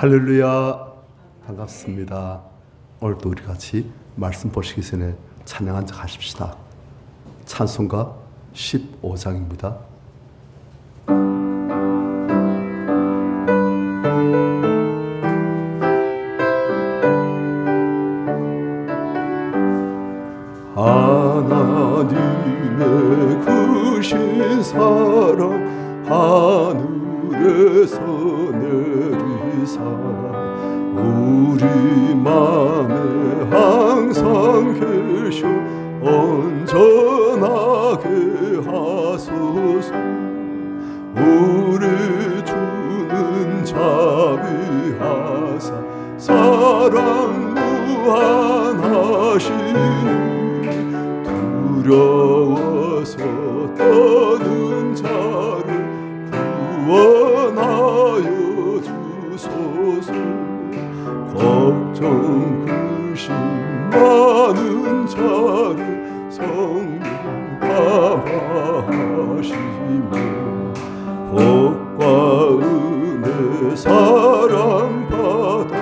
할렐루야, 반갑습니다. 오늘도 우리 같이 말씀 보시기 전에 찬양 앉아 가십시다. 찬송가 15장입니다. 하나님의 크신 사랑 하늘에서 내리사 우리 맘에 항상 계셔 온전하게 하소서. 우리 주는 자비하사 사랑 무한하시니 두려워서 떠는 자를 구원하여 주소서. 걱정 근심 많은 자를 성령 감화하시며 복과 은혜 사랑 받아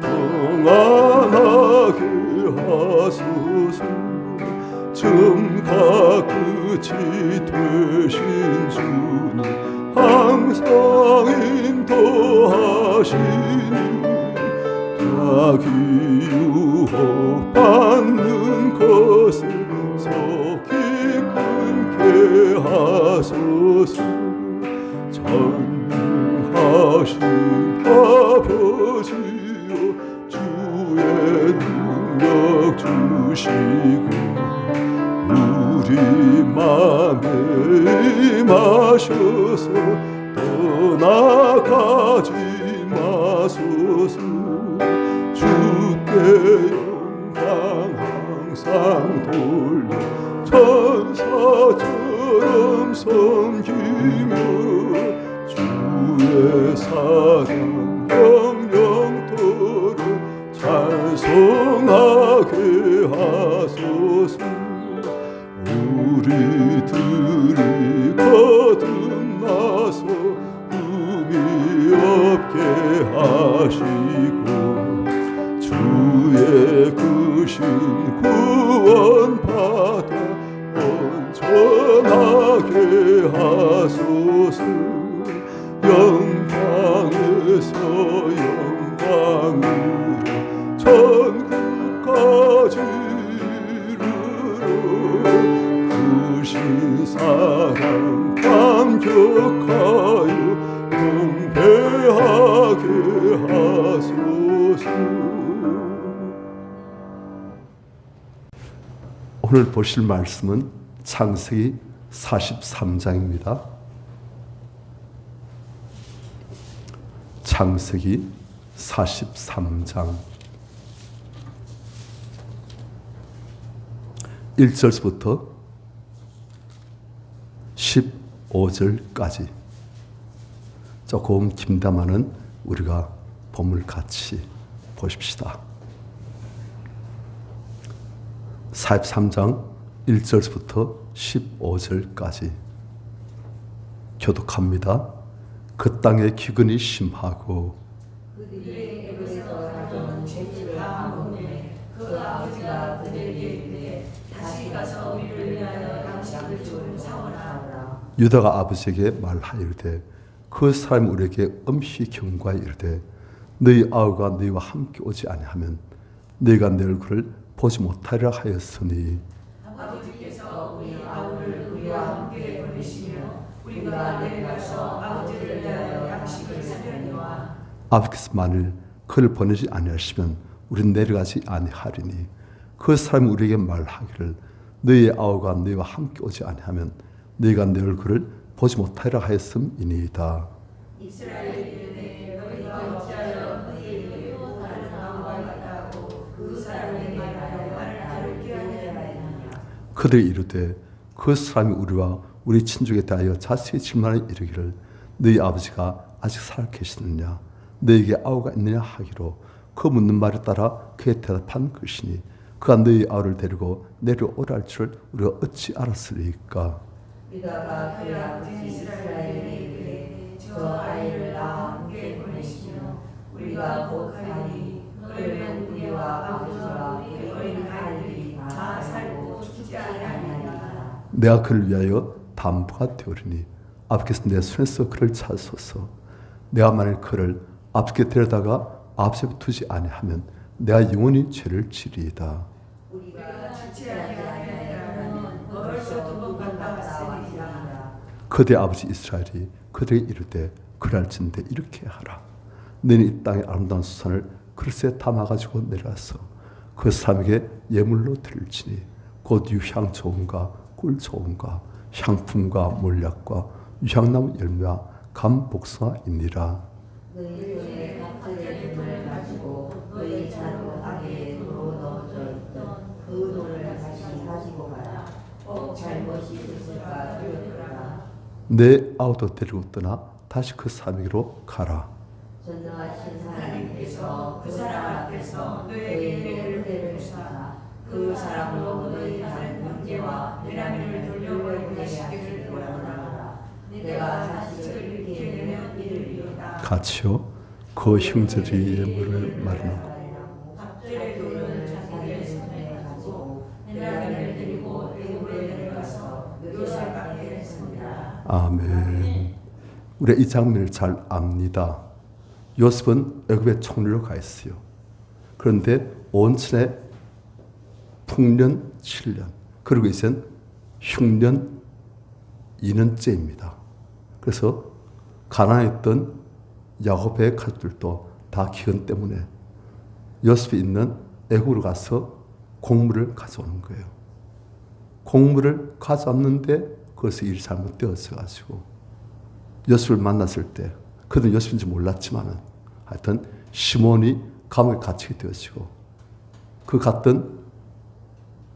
평안하게 하소서. 처음과 끝이 되신 주님 항상 인도하시니 자기 유혹 받는 것을 속히 끊게 하소서. 전능하신 아버지여 주의 능력 주시고 우리 맘에 임하셔서 떠나가지 마소서. 주께 영광 항상 돌려 천사처럼 섬기며 주의 사랑 영영토록 찬송하게 하소서. 우리들이 거듭나서 흠이 없게 하시고 주의 크신 구원받아 온전하게 하소서. 영광에서 영광으로 천국까지 크신 사랑 감격하여 경배하게 하소서. 오늘 보실 말씀은 창세기 43장입니다. 창세기 43장 1절부터 15절까지 조금 긴다마는 우리가 본문을 같이 보십시다. 43장 1절부터 15절까지 교독합니다. 그 땅의 기근이 심하고 그들이 애굽에서 가져온 죄질을 하오매 그 아버지가 그들에게 이르되 다시 가서 우리를 위하여 양식을 좀 사오라. 유다가 아버지에게 말하이르되 그 사람이 우리에게 엄히 경고하여 이르되 너희 아우가 너희와 함께 오지 아니하면 너희가 내 얼굴을 보지 못하리라 하였으니 아버지께서 우리 아우를 우리와 함께 보내시며 우리가 내려가서 아버지를 위하여 양식을 사려니와 아버지께서 만일 그를 보내지 아니하시면 우리는 내려가지 아니하리니 그 사람이 우리에게 말하기를 너희의 아우가 너희와 함께 오지 아니하면 너희가 내 얼굴을 보지 못하리라 하였음이니이다. 이스라엘이 이르되 너희가 어찌하여 너희에게 또 다른 아우가 있다고 그 사람에게 말하여 나를 피하게 하였느냐. 그들이 이르되 그 사람이 우리와 우리 친족에 대하여 자세히 질문하여 이르기를 너희 아버지가 아직 살아 계시느냐 너희에게 아우가 있느냐 하기로 그 묻는 말에 따라 그의 대답한 것이니 그가 너희 아우를 데리고 내려오라 할 줄 우리가 어찌 알았으리까. 유다가 그의 아버지 이스라엘에게 이르되 저 아이를 나와 함께 보내시며 우리 우리가 거룩하니 그러면 우리와 아버지와 우리 어린 아이들이 다 살고 죽지 아니하리라. 내가 그를 위하여 담보가 되오리니 아버지께서 내 손에서 그를 찾으소서. 내가 만일 그를 아버지께 데려다가 아버지 앞에 두지 아니하면 내가 영원히 죄를 지리이다. 우리가 죽지 아니하리라는 벌써 두 번 갔다. 그대 아버지 이스라엘이 그들에게 이르되 그날진대 이렇게 하라. 너는 이 땅의 아름다운 수산을 그릇에 담아가지고 내려와서 그 사람에게 예물로 드릴지니 곧 유향 좋은가 꿀 좋은가 향품과 몰약과 유향나무 열매와 감 복숭아이니라. 너희 손에 각자의 돈을 가지고 너희 자루 안에 도로 넣어져 있던 그 돈을 다시 가지고 가라. 꼭 잘못이 있을까 두렵더라. 내 아우도 데리고 떠나 다시 그 사람에게로 가라. 전능하신 하나님께서 그 사람 앞에서 너희에게 은혜를 주사 그 사람으로 너희 다른 형제와 베냐민을 돌려보내게 하시기를 원하노라. 내가 자식을 잃게 되면 이르리로다. 같이요. 그 형제들의 예물을 마련하고 갑절의 돈을 자기의 손에 가지고 베냐민을 데리고 애굽에 내려가서 요셉 앞에 했습니다. 아멘. 우리 이 장면을 잘 압니다. 요셉은 애굽의 총리로 가 있어요. 그런데 온천에 풍년 7년 그리고 이젠 흉년 2년째입니다. 그래서 가난했던 야곱의 가족들도 다 기근 때문에 요셉이 있는 애굽으로 가서 곡물을 가져오는 거예요. 곡물을 가져왔는데 그것이 일이 잘못되어서 가지고 요셉을 만났을 때 그들은 요셉인지 몰랐지만은 하여튼 시몬이 감옥에 갇히게 되어지고 그 갔던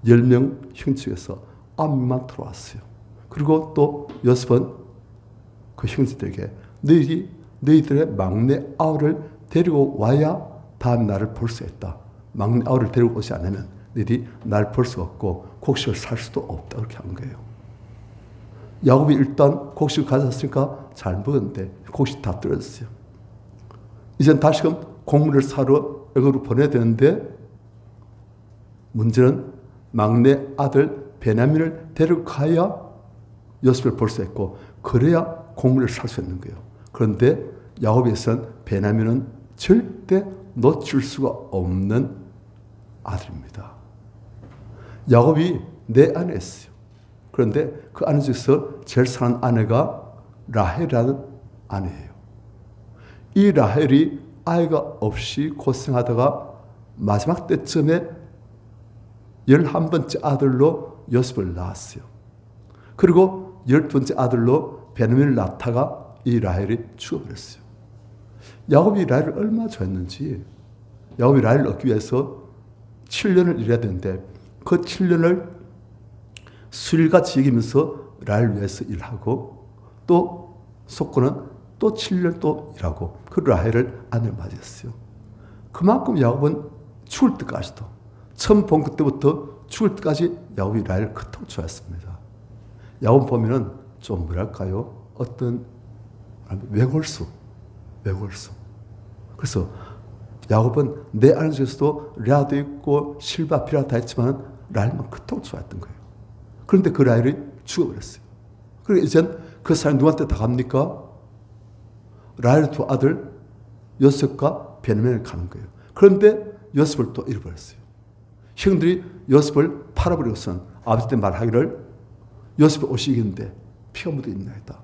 10명 형 중에서 9명만 들어왔어요. 그리고 또 요셉은 그 형제들에게 너희들의 막내 아우를 데리고 와야 다음 나를 볼 수 있다. 막내 아우를 데리고 오지 않으면 너희들이 날 볼 수 없고 곡식을 살 수도 없다. 그렇게 한 거예요. 야곱이 일단 곡식을 가졌으니까 잘 먹었는데 곡식 다 떨어졌어요. 이젠 다시금 곡물을 사러 애굽으로 보내야 되는데 문제는 막내 아들 베냐민을 데려가야 요셉을 볼 수 있고 그래야 곡물을 살 수 있는 거예요. 그런데 야곱에서는 베냐민은 절대 놓칠 수가 없는 아들입니다. 야곱이 네 아내 있어요. 그런데 그 아내 중에서 제일 사랑하는 아내가 라헬이라는 아내예요. 이 라헬이 아이가 없이 고생하다가 마지막 때쯤에 11번째 아들로 요셉을 낳았어요. 그리고 12번째 아들로 베냐민을 낳다가 이 라헬이 죽어버렸어요. 야곱이 라헬을 얼마나 좋아했는지 야곱이 라헬을 얻기 위해서 7년을 일해야 되는데 그 7년을 수일같이 이기면서 라헬을 위해서 일하고 또 속고는 또 7년 또 일하고 그 라헬을 아내를 맞이했어요. 그만큼 야곱은 죽을 때까지도 처음 본 그때부터 죽을 때까지 야곱이 라헬을 그토록 좋아했습니다. 야곱 보면은 좀 뭐랄까요? 어떤 외골수. 그래서 야곱은 내 아내 중에서도 레아도 있고 실바, 비라 다 있지만 라헬만 그토록 좋아했던 거예요. 그런데 그 라헬이 죽어버렸어요. 그리고 이젠 그 사람이 누구한테 다 갑니까? 라헬의 두 아들 요셉과 베냐민을 가는 거예요. 그런데 요셉을 또 잃어버렸어요. 형들이 요셉을 팔아버리고선 아버지 때 말하기를 요셉의 옷이 이겼는데 피가 묻어 있나이다.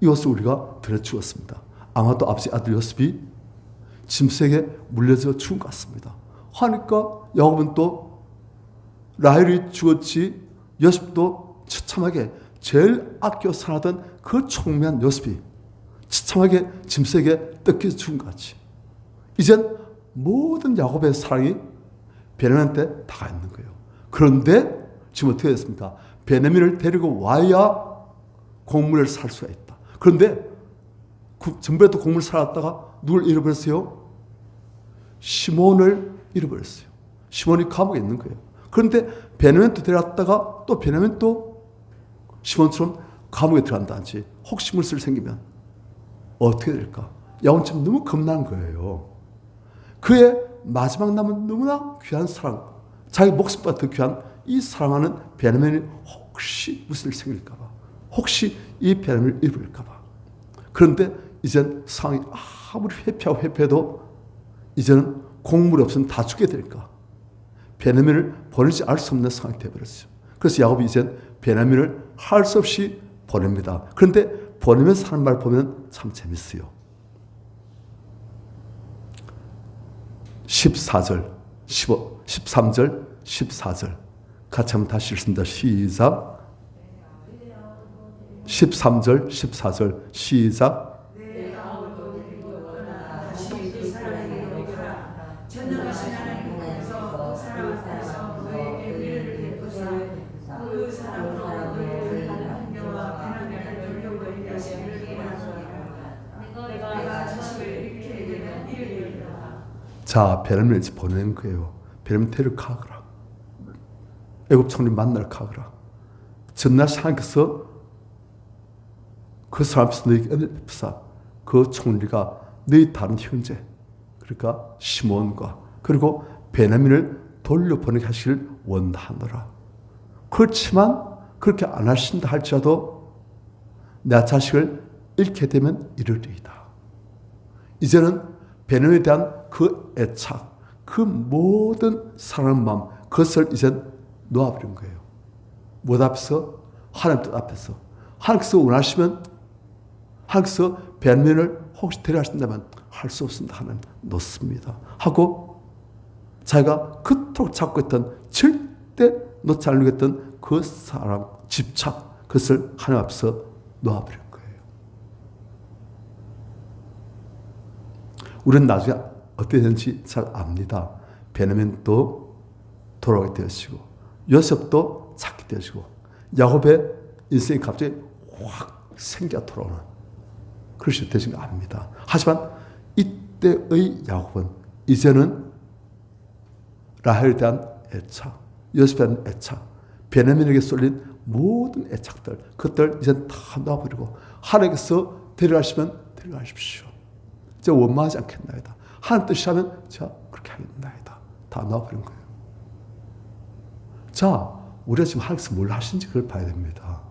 이 옷을 우리가 들여 주었습니다. 아마도 아버지 아들 요셉이 짐승에게 물려져 죽은 것 같습니다. 하니까 야곱은 또 라헬이 죽었지 요셉도 처참하게 제일 아껴 사랑하던 그 총명한 요셉이 처참하게 짐승에게 뜯겨서 죽은 것 같이 이젠 모든 야곱의 사랑이 베냐민한테 다 있는 거예요. 그런데 지금 어떻게 됐습니까? 베냐민을 데리고 와야 곡물을 살 수가 있다. 그런데 전부에도 곡물을 살았다가 누굴 잃어버렸어요? 시몬을 잃어버렸어요. 시몬이 감옥에 있는 거예요. 그런데 베냐민도 데려왔다가 또 베냐민도 시몬처럼 감옥에 들어간다든지 혹시 무슨 일 생기면 어떻게 될까? 야곱은 지금 너무 겁난 거예요. 그의 마지막 남은 너무나 귀한 사랑, 자기 목숨보다 더 귀한 이 사랑하는 베냐민이 혹시 무슨 일 생길까 봐, 혹시 이 베냐민을 잃을까 봐. 그런데 이젠 상황이 아무리 회피해도 이제는 곡물이 없으면 다 죽게 되니까 베냐민을 보내지 않을 수 없는 상황이 되어버렸어요. 그래서 야곱이 이젠 베냐민을 할 수 없이 보냅니다. 그런데 보내면서 하는 말 보면 참 재밌어요. 14절, 15, 13절, 14절 같이 한번 다시 읽습니다. 시작. 13절, 14절 시작. 자, 베냐민을 이제 보내는 거예요. 베냐민 데려가거라. 애굽 총리 만나러 가거라. 전날 하나님께서 그 사람 앞에서 너에게 은혜를 베푸사 그 총리가 너희 다른 형제, 그러니까 시몬과 그리고 베냐민을 돌려보내게 하시길 원하노라. 그렇지만 그렇게 안 하신다 할지라도 내 자식을 잃게 되면 이르리이다. 이제는 베냐민에 대한 그 애착, 그 모든 사랑하는 마음, 그것을 이제 놓아버린 거예요. 뭐 앞에서? 하나님 뜻 앞에서. 하나님께서 원하시면, 하나님께서 베냐민을 혹시 데려가신다면 할 수 없습니다. 하나님 놓습니다. 하고 자기가 그토록 찾고 있던, 절대 놓지 않으려고 했던 그 사랑, 집착, 그것을 하나님 앞에서 놓아버린 거예요. 우리는 나중에 어떻게 되는지 잘 압니다. 베냐민도 돌아오게 되어지고 요셉도 찾게 되어지고 야곱의 인생이 갑자기 확 생겨 돌아오는 그것이 되신 거 압니다. 하지만 이때의 야곱은 이제는 라헬에 대한 애착, 요셉에 대한 애착, 베냐민에게 쏠린 모든 애착들, 그것들 이제 다 놔버리고 하나님께서 데려가시면 데려가십시오. 제가 원망하지 않겠나이다. 하나님 뜻이 하면 제가 그렇게 하겠나이다. 다 놔버린 거예요. 자, 우리가 지금 하나님께서 뭘 하신지 그걸 봐야 됩니다.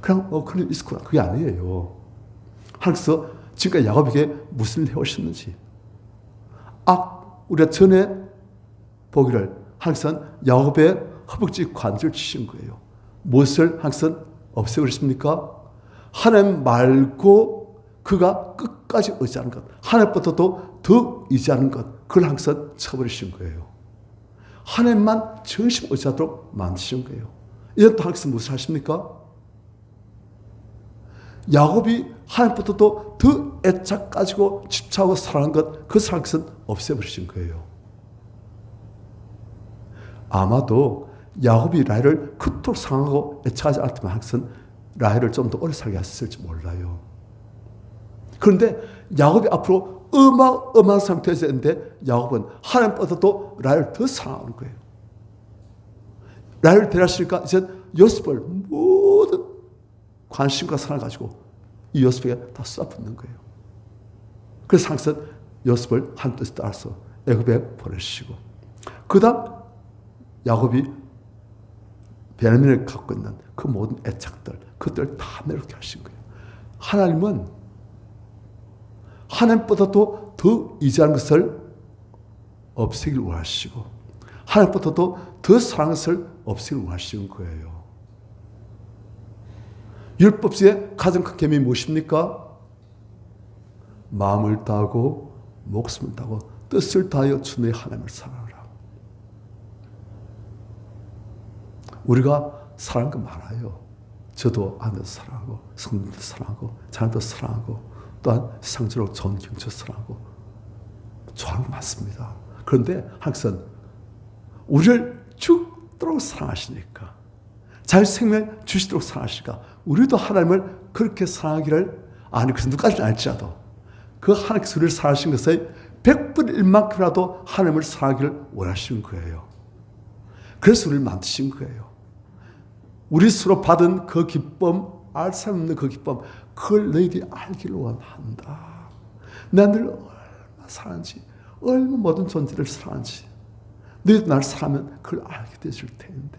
그냥 그런 있었구나. 그게 아니에요. 하나님께서 지금까지 야곱에게 무슨 일을 해오셨는지, 우리가 전에 보기를 하나님께서는 야곱의 허벅지 관절을 치신 거예요. 무엇을 하나님께서는 없애버리십니까? 하나님 말고 그가 끝까지 의지하는 것, 하나님보다도 더 의지하는 것, 그걸 항상 쳐버리신 거예요. 하나님만 전심 의지하도록 만드신 거예요. 이제 또 하나님께서 무엇을 하십니까? 야곱이 하나님보다도 더 애착 가지고 집착하고 사랑한 것, 그것을 하나님께서 없애버리신 거예요. 아마도 야곱이 라헬을 그토록 사랑하고 애착하지 않았다면 하나님께서는 라헬을 좀 더 오래 살게 하셨을지 몰라요. 그런데 야곱이 앞으로 어마어마한 상태에 있는데 야곱은 하나님보다도 라헬을 더 사랑하는 거예요. 라헬을 데려가시니까 이제 요셉을 모든 관심과 사랑을 가지고 이 요셉에게 다 쏟아붓는 거예요. 그래서 항상 요셉을 한 뜻에 따라서 애굽에 보내시고, 그 다음 야곱이 베냐민을 갖고 있는 그 모든 애착들, 그것들을 다 내려놓게 하신 거예요. 하나님은 하나님보다도 더 의지하는 것을 없애기를 원하시고 하나님보다도 더 사랑하는 것을 없애기를 원하시는 거예요. 율법주의 가장 큰 계명이 무엇입니까? 마음을 다하고 목숨을 다하고 뜻을 다하여 주 너의 하나님을 사랑하라. 우리가 사랑하는 거 많아요. 저도 아내도 사랑하고 성도도 사랑하고 자녀도 사랑하고 또한 세상적으로 좋은 경치 사랑하고 좋아하는 거 많습니다. 그런데 항상 우리를 죽도록 사랑하시니까, 자기 생명을 주시도록 사랑하시니까 우리도 하나님을 그렇게 사랑하기를, 아니 그래서 누구까지는 알지라도 그 하나님께서 우리를 사랑하신 것의 100분의 1만큼이라도 하나님을 사랑하기를 원하시는 거예요. 그래서 우리를 만드신 거예요. 우리 스스로 받은 그 기쁨, 알 수 없는 그 기쁨, 그걸 너희들이 알기를 원한다. 내가 너를 얼마나 사랑하는지, 얼마나 모든 존재를 사랑하는지 너희도 나를 사랑하면 그걸 알게 되실 텐데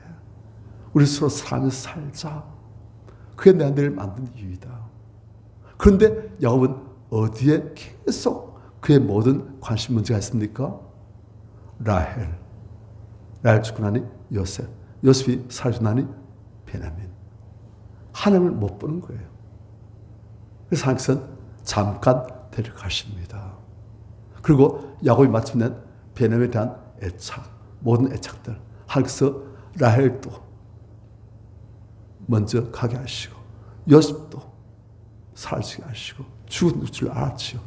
우리 서로 사랑하면서 살자. 그게 내가 너를 만든 이유이다. 그런데 야곱은 어디에 계속 그의 모든 관심 문제가 있습니까? 라헬 죽고 나니 요셉이 사라지고 나니 베냐민. 하나님을 못 보는 거예요. 그래서 하나님께서는 잠깐 데려가십니다. 그리고 야곱이 마침내 베냐민에 대한 애착, 모든 애착들 하나님께서 라헬도 먼저 가게 하시고 요셉도 사라지게 하시고 죽은 줄 알았지요.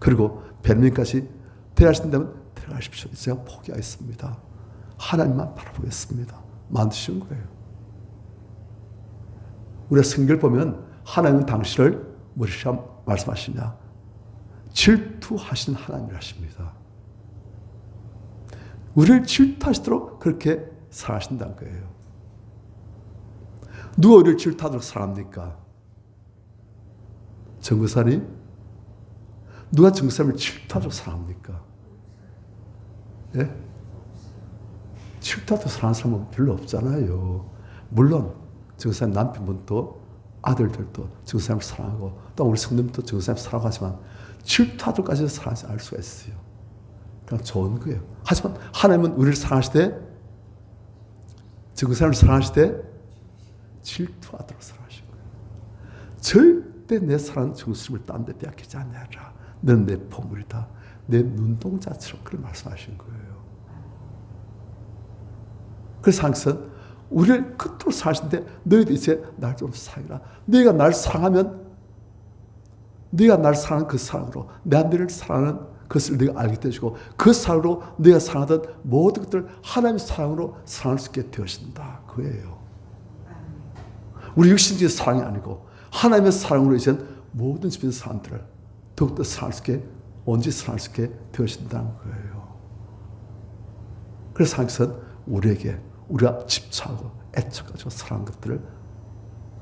그리고 베냐민까지 데려가신다면 데려가십시오. 제가 포기하겠습니다. 하나님만 바라보겠습니다. 만드신 거예요. 우리가 성경을 보면 하나님은 당신을 무엇이라고 말씀하시냐? 질투하시는 하나님이라 하십니다. 우리를 질투하시도록 그렇게 사랑하신다는 거예요. 누가 우리를 질투하도록 사랑합니까? 정거사님? 누가 정거사님을 질투하도록 사랑합니까? 예? 질투하도록 사랑하는 사람은 별로 없잖아요. 물론 정거사님 남편분도 아들들도 정거사님을 사랑하고 또 우리 성도님도 정거사님을 사랑하지만 질투하도록까지 사랑하지 않을 수가 있어요. 그냥 좋은 거예요. 하지만 하나님은 우리를 사랑하시되 정거사님을 사랑하시되 질투하도록 사랑하신 거예요. 절대 내 사랑 정수님을 딴 데 빼앗기지 않냐라. 너는 내 보물이다. 내 눈동자처럼 그렇게 말씀하신 거예요. 그래서 항상 우리를 그토록 사랑하시는데 너희도 이제 날 좀 사랑해라. 너희가 날 사랑하면 네가 날 사랑하는 그 사랑으로 내가 너를 사랑하는 것을 네가 알게 되시고 그 사랑으로 네가 사랑하던 모든 것들을 하나님의 사랑으로 사랑할 수 있게 되어진다. 그거예요. 우리 육신적인 사랑이 아니고 하나님의 사랑으로 이제 모든 주변 사람들을 더욱더 사랑할 수 있게 온전히 사랑할 수 있게 되어진다는 거예요. 그래서 하나님께서는 우리에게 우리가 집착하고 애착하고 사랑한 것들을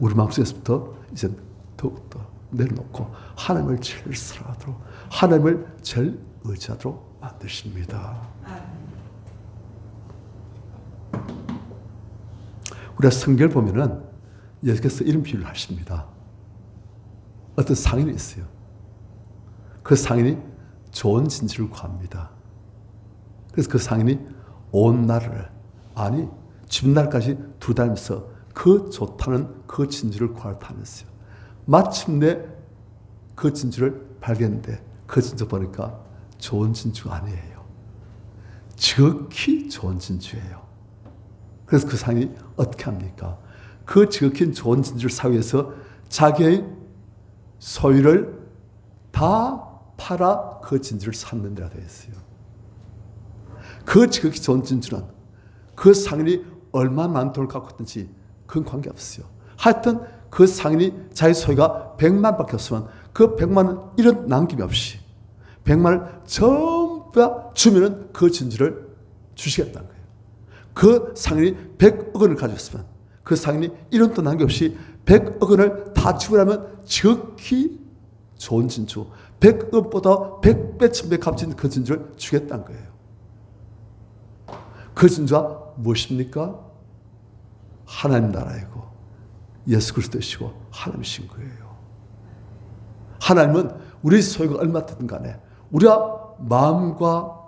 우리 마음속에서부터 이제 더욱더 내려놓고 하나님을 제일 사랑하도록 하나님을 제일 의지하도록 만드십니다. 우리가 성경을 보면은 예수께서 이런 비유를 하십니다. 어떤 상인이 있어요. 그 상인이 좋은 진주를 구합니다. 그래서 그 상인이 온 나라를 아니 집날까지 두다니면서 그 좋다는 그 진주를 구하러 다녔어요. 마침내 그 진주를 발견했는데 그 진주 보니까 좋은 진주가 아니에요. 지극히 좋은 진주예요. 그래서 그 상인이 어떻게 합니까? 그 지극히 좋은 진주를 사기 위해서 자기의 소유를 다 팔아 그 진주를 샀는 데가 되어 있어요. 그 지극히 좋은 진주는 그 상인이 얼마나 많은 돈을 갖고 있든지 그건 관계없어요. 하여튼 그 상인이 자기 소유가 100만 밖에 없으면 그 100만은 이런 남김이 없이 100만을 전부 다 주면은 그 진주를 주시겠다는 거예요. 그 상인이 100억 원을 가지고 있으면 그 상인이 이런 돈 남김없이 100억 원을 다 지불하면 지극히 좋은 진주 100억 원보다 100배 1000배 값진 그 진주를 주겠다는 거예요. 그 진주가 무엇입니까? 하나님 나라이고 예수 그리스도이시고 하나님이신 거예요. 하나님은 우리 소유가 얼마 되든 간에 우리가 마음과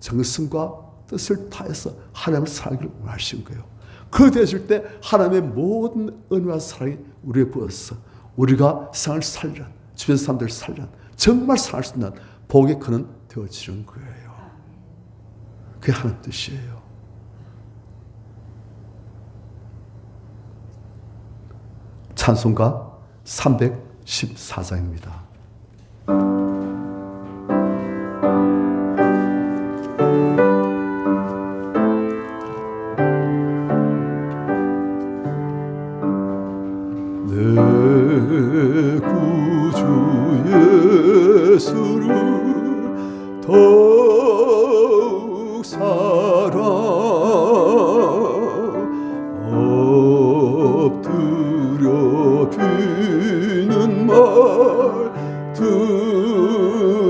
정성과 뜻을 다해서 하나님을 사랑하기를 원하신 거예요. 그 되실 때 하나님의 모든 은혜와 사랑이 우리에 부어서 우리가 세상을 살려 주변 사람들을 살려 정말 사랑할 수 있는 복의 근원 되어지는 거예요. 그게 하나님 뜻이에요. 찬송가 314장입니다. 내 구주 예수를 더욱 사랑 엎드려 비는 말 들으소서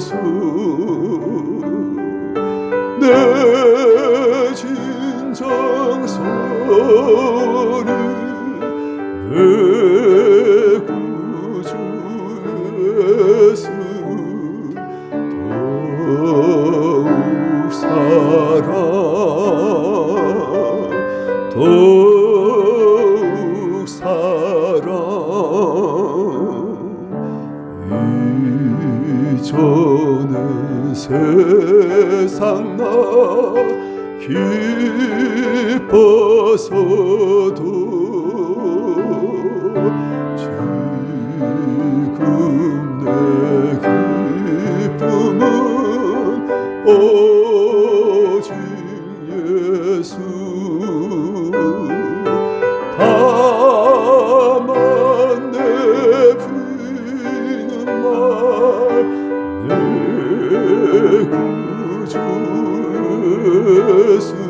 주소서. 내 진정서를 내 구주 예수를 더욱 사랑 더욱 사랑 이전의 세상 나 기뻐서도 지금 내 기쁨은 오직 예수. 다만 내 비는 말 내 구주 예수를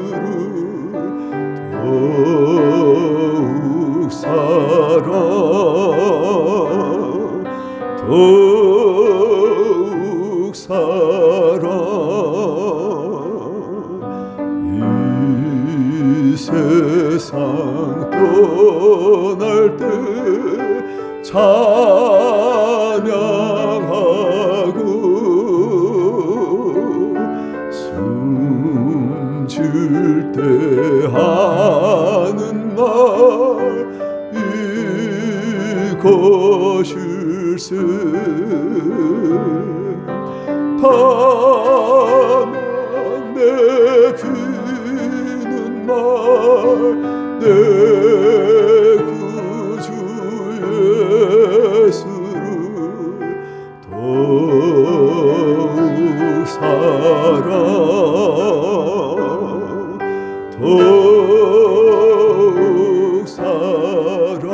더욱 사랑 더욱 사랑 이 세상 떠날 때 찬양하고 숨질 때 하는 말 이것일세. 다만 내 비는 말 내 구주 예수를 더욱 사랑 더욱 사랑.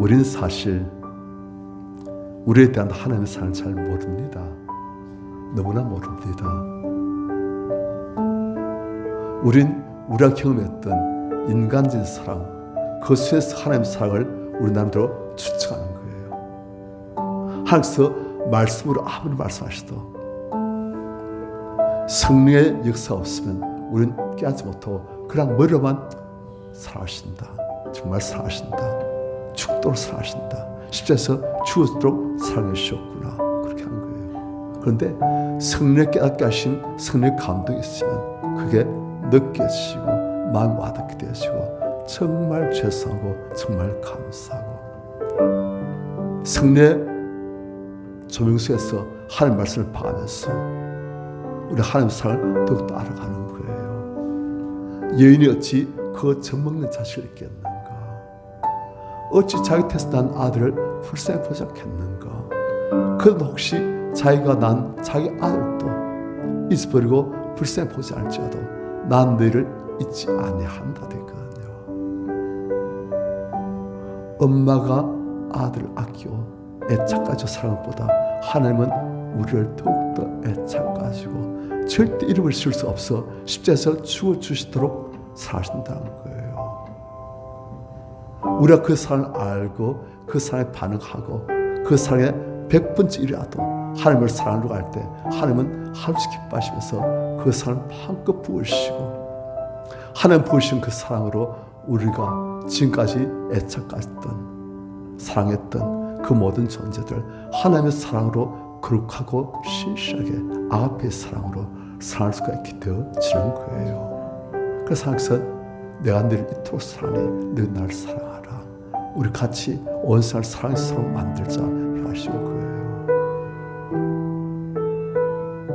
우린 사실 우리에 대한 하나님의 사랑을 잘 모릅니다. 너무나 모릅니다. 우린 우리가 경험했던 인간적인 사랑, 그 속에서 하나님의 사랑을 우리 나름대로 추측하는 거예요. 하나님께서 말씀으로 아무리 말씀하셔도 성령의 역사가 없으면 우리는 깨닫지 못하고 그냥 머리로만 사랑하신다, 정말 사랑하신다, 죽도록 사랑하신다, 십자가에서 죽었도록 사랑해 주셨구나, 그렇게 하는 거예요. 그런데 성령의 깨닫게 하신 성령의 감동이 있으면 그게 느껴지시고 마음이 와닿게 되시고 정말 죄송하고 정말 감사하고 성령의 조명 속에서 하나님 말씀을 봐가면서 우리 하나님 사랑을 더욱더 알아가는 거예요. 여인이 어찌 그 젖먹는 자식을 있겠는가? 어찌 자기 태에서 난 아들을 불쌍히 보지 않겠는가? 그런데 혹시 자기가 난 자기 아들도 잊어버리고 불쌍히 보지 않을지라도 난 너희를 잊지 아니한다 되거든요. 엄마가 아들을 아끼고 애착가지고 사랑하는 것보다 하나님은 우리를 더욱더 애착가지고 절대 잃어버리실 수 없어 십자가에서 죽어주시도록 사랑하신다는 거예요. 우리가 그 사랑을 알고 그 사랑에 반응하고 그 사랑에 100번째 일이라도 하나님을 사랑하려고 할 때 하나님은 하루씩 기뻐하시면서 그 사랑을 한껏 부으시고 하나님 부으신 그 사랑으로 우리가 지금까지 애착했던 사랑했던 그 모든 존재들 하나님의 사랑으로 거룩하고 신실하게 아가페의 사랑으로 사랑할 수가 있게 되어지는 거예요. 그래서 하나님께서 내가 너를 이토록 사랑해 너 나를 사랑하라, 우리 같이 온 세상을 사랑의 서로 만들자 하시는 거예요.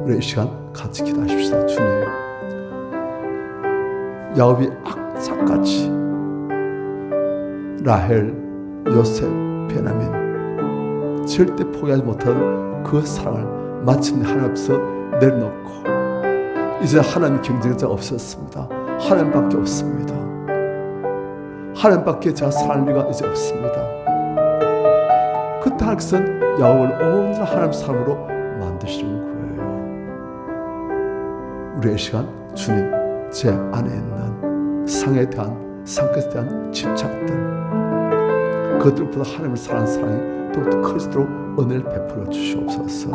우리 이 시간 같이 기도하십시다. 주님, 야곱이 악착같이 라헬, 요셉, 베냐민 절대 포기하지 못한 그 사랑을 마침내 하나님 앞에서 내려놓고 이제 하나님 경쟁자가 없었습니다. 하나님밖에 없습니다. 하나님밖에 제가 사랑할 리가 이제 없습니다. 그때 하나님께서는 야곱을 온전히 하나님 사람으로 만드시는 거예요. 우리의 시간 주님, 제 안에 있는 상에 대한, 상끝에 대한 집착들, 그것들보다 하나님을 사랑하는 사랑이 더욱더 커지도록 은혜를 베풀어 주시옵소서.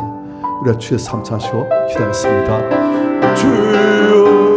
우리가 주의 삼차하시고 기도하겠습니다. 주여